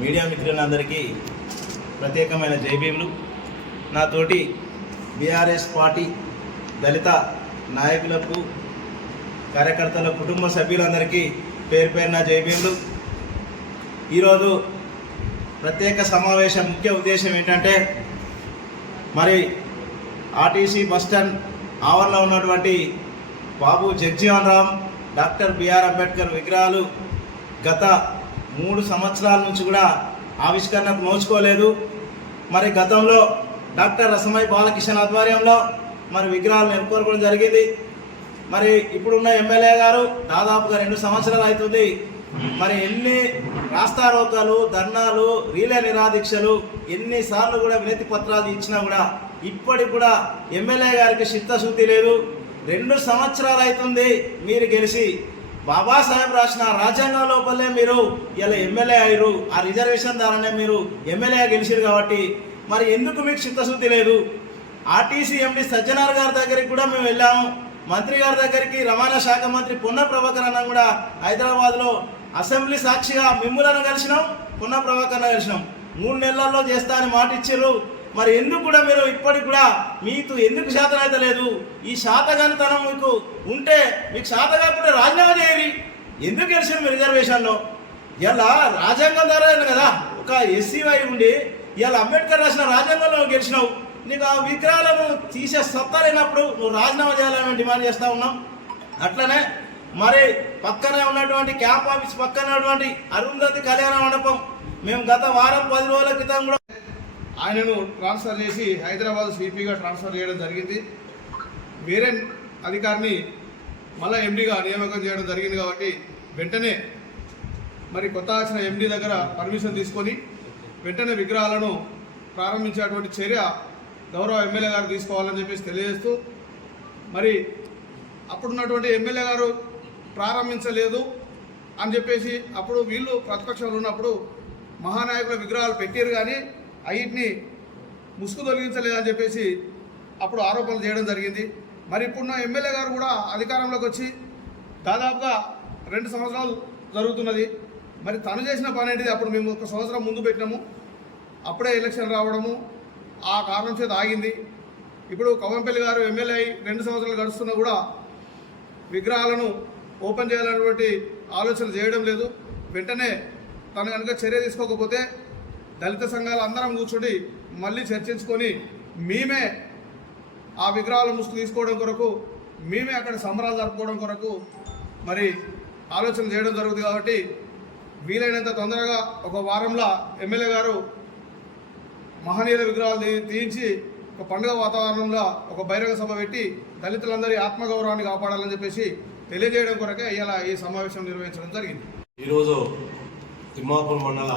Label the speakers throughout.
Speaker 1: Media మిత్రులందరికీ ప్రత్యేకమైన జైభీములు నాతోటి బీఆర్ఎస్ పార్టీ దళిత నాయకులకు కార్యకర్తల కుటుంబ సభ్యులందరికీ పేరు పేరున జైభీములు ఈరోజు ప్రత్యేక సమావేశం ముఖ్య ఉద్దేశం ఏంటంటే మరి ఆర్టీసీ బస్టాండ్ ఆవరణలో ఉన్నటువంటి బాబు జగ్జీవన్ రామ్ డాక్టర్ బిఆర్ అంబేద్కర్ విగ్రహాలు గత మూడు సంవత్సరాల నుంచి కూడా ఆవిష్కరణకు నోచుకోలేదు. మరి గతంలో డాక్టర్ రసమై బాలకిషన్ ఆధ్వర్యంలో మరి విగ్రహాలు నెలకొల్పడం జరిగింది. మరి ఇప్పుడున్న ఎమ్మెల్యే గారు దాదాపుగా రెండు సంవత్సరాలు అవుతుంది. మరి ఎన్ని రాస్తారోకాలు ధర్నాలు రీలే నిరాదీక్షలు ఎన్నిసార్లు కూడా వినతి పత్రాలు ఇచ్చినా కూడా ఇప్పటికి కూడా ఎమ్మెల్యే గారికి చిత్తశుద్ధి లేదు. రెండు సంవత్సరాలు అవుతుంది మీరు గెలిచి బాబాసాహెబ్ రాసిన రాజ్యాంగం లోపలే మీరు ఇలా ఎమ్మెల్యే అయ్యారు. ఆ రిజర్వేషన్ ద్వారానే మీరు ఎమ్మెల్యే గెలిచారు కాబట్టి మరి ఎందుకు మీకు చిత్తశుద్ధి లేదు? ఆర్టీసీ ఎండి సజ్జనార్ గారి దగ్గరికి కూడా మేము వెళ్ళాము. మంత్రి గారి దగ్గరికి రవాణా శాఖ మంత్రి పున్న ప్రభాకర్ అన్న కూడా హైదరాబాద్లో అసెంబ్లీ సాక్షిగా మిమ్ములను కలిసినాం పున్న ప్రభాకర్ కలిసినాం. మూడు నెలల్లో చేస్తా అని మాట ఇచ్చారు. మరి ఎందుకు కూడా మీరు ఇప్పటికి కూడా మీకు ఎందుకు శాతం అయితే లేదు? ఈ శాతగానితనం మీకు ఉంటే మీకు శాత కాకుండా రాజీనామా చేయాలి ఎందుకు గెలిచారు మీ రిజర్వేషన్లో? ఇలా రాజ్యాంగం ద్వారా కదా. ఒక ఎస్సీవై ఉండి ఇలా అంబేద్కర్ రాసిన రాజ్యాంగంలో గెలిచినావు. నీకు ఆ విగ్రహాలను తీసే సత్తా లేనప్పుడు నువ్వు రాజీనామా చేయాలని డిమాండ్ చేస్తూ ఉన్నాం అట్లనే మరి పక్కనే ఉన్నటువంటి క్యాంప్ ఆఫీస్ పక్కన ఉన్నటువంటి అరుంధతి కళ్యాణ మండపం. మేము గత వారం పది రోజుల క్రితం కూడా
Speaker 2: ఆయనను ట్రాన్స్ఫర్ చేసి హైదరాబాద్ సిపిగా ట్రాన్స్ఫర్ చేయడం జరిగింది. వేరే అధికారిని మళ్ళీ ఎండిగా నియామకం చేయడం జరిగింది కాబట్టి వెంటనే మరి కొత్త వచ్చిన ఎండీ దగ్గర పర్మిషన్ తీసుకొని వెంటనే విగ్రహాలను ప్రారంభించేటువంటి చర్య గౌరవ ఎమ్మెల్యే గారు తీసుకోవాలని చెప్పేసి తెలియజేస్తూ మరి అప్పుడున్నటువంటి ఎమ్మెల్యే గారు ప్రారంభించలేదు అని చెప్పేసి అప్పుడు వీళ్ళు ప్రతిపక్షంలో ఉన్నప్పుడు మహానాయకుల విగ్రహాలు పెట్టారు కానీ అన్నిటిని ముసుగు తొలగించలేదని చెప్పేసి అప్పుడు ఆరోపణలు చేయడం జరిగింది. మరి ఇప్పుడున్న ఎమ్మెల్యే గారు కూడా అధికారంలోకి వచ్చి దాదాపుగా రెండు సంవత్సరాలు జరుగుతున్నది. మరి తను చేసిన పని ఏంటిది? అప్పుడు మేము ఒక సంవత్సరం ముందు పెట్టినాము. అప్పుడే ఎలక్షన్ రావడము ఆ కారణం చేత ఆగింది. ఇప్పుడు కవంపల్లి గారు ఎమ్మెల్యే అయి రెండు సంవత్సరాలు గడుస్తున్నా కూడా విగ్రహాలను ఓపెన్ చేయాలన్నటువంటి ఆలోచన చేయడం లేదు. వెంటనే తను కనుక చర్య తీసుకోకపోతే దళిత సంఘాలు అందరం కూర్చుని మళ్ళీ చర్చించుకొని మేమే ఆ విగ్రహాల ముసుగు తీసుకోవడం కొరకు మేమే అక్కడ సంబరాలు జరుపుకోవడం కొరకు మరి ఆలోచన చేయడం జరుగుతుంది కాబట్టి వీలైనంత తొందరగా ఒక వారంలో ఎమ్మెల్యే గారు మహనీయుల విగ్రహాలు తీయించి ఒక పండుగ వాతావరణంలో ఒక బహిరంగ సభ పెట్టి దళితులందరి ఆత్మగౌరవాన్ని కాపాడాలని చెప్పేసి తెలియజేయడం కొరకే ఇలా ఈ సమావేశం నిర్వహించడం జరిగింది.
Speaker 3: ఈరోజు తిమ్మాపూర్ మండల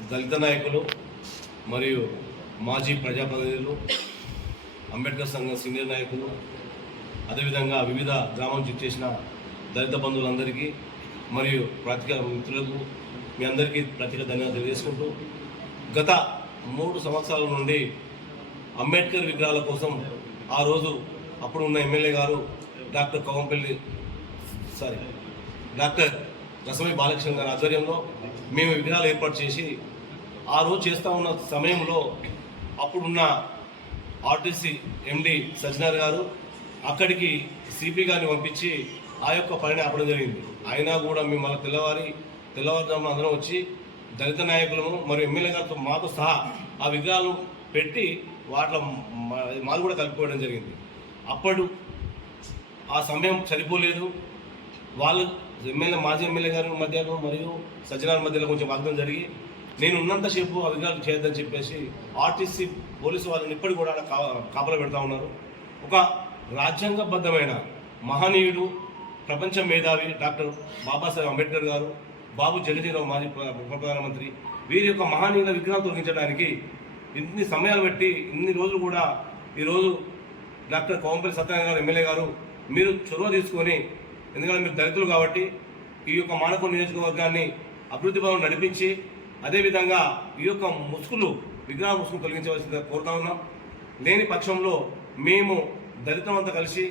Speaker 3: దళిత నాయకులు మరియు మాజీ ప్రజాప్రతినిధులు అంబేద్కర్ సంఘం సీనియర్ నాయకులు అదేవిధంగా వివిధ గ్రామం చేసిన దళిత బంధువులందరికీ మరియు ప్రతిక మిత్రులకు మీ అందరికీ ప్రత్యేక ధన్యవాదాలు తెలియజేసుకుంటూ గత మూడు సంవత్సరాల నుండి అంబేద్కర్ విగ్రహాల కోసం ఆ రోజు అప్పుడు ఉన్న ఎమ్మెల్యే గారు doctor Kavampalli sorry doctor Rasamayi Balakrishna గారి ఆధ్వర్యంలో మేము విగ్రహాలు ఏర్పాటు చేసి ఆ రోజు చేస్తూ ఉన్న సమయంలో అప్పుడున్న ఆర్టీసీ ఎండి సజ్జనార్ గారు అక్కడికి సిపి గారిని పంపించి ఆ యొక్క పనిని ఆపడం జరిగింది. అయినా కూడా మేము మళ్ళీ తెల్లవారి తెల్లవారుజామున అందరం వచ్చి దళిత నాయకులను మరియు ఎమ్మెల్యే గారితో మాతో సహా ఆ విగ్రహాలు పెట్టి వాటిలో మా- మాది కూడా కలిపిపోవడం జరిగింది. అప్పుడు ఆ సమయం సరిపోలేదు. వాళ్ళు ఎమ్మెల్యే మాజీ ఎమ్మెల్యే గారి మధ్యలో మరియు సజ్జనాల మధ్యలో కొంచెం వాగ్దం జరిగి నేను ఉన్నంతసేపు అధికారులు చేయొద్దని చెప్పేసి ఆర్టీసీ పోలీసు వాళ్ళని ఇప్పటికి కూడా ఆడ కాపలా పెడతా ఉన్నారు. ఒక రాజ్యాంగబద్ధమైన మహనీయుడు ప్రపంచ మేధావి డాక్టర్ బాబాసాహెబ్ అంబేద్కర్ గారు బాబు జగజీరావు మాజీ ప్ర- ప్రధానమంత్రి వీరి యొక్క మహనీయుల విగ్రహాలు తొలగించడానికి ఇన్ని సమయాలు పెట్టి ఇన్ని రోజులు కూడా ఈరోజు డాక్టర్ కోంపల్లి సత్యనారాయణ గారు ఎమ్మెల్యే గారు మీరు చొరవ తీసుకొని ఎందుకంటే మీరు దళితులు కాబట్టి ఈ యొక్క మానవ నియోజకవర్గాన్ని అభివృద్ధి భావం నడిపించి అదేవిధంగా ఈ యొక్క ముసుగులు విగ్రహ ముసుగులు తొలగించవలసిందిగా కోరుతా ఉన్నాం. లేని పక్షంలో మేము దళితులంతా కలిసి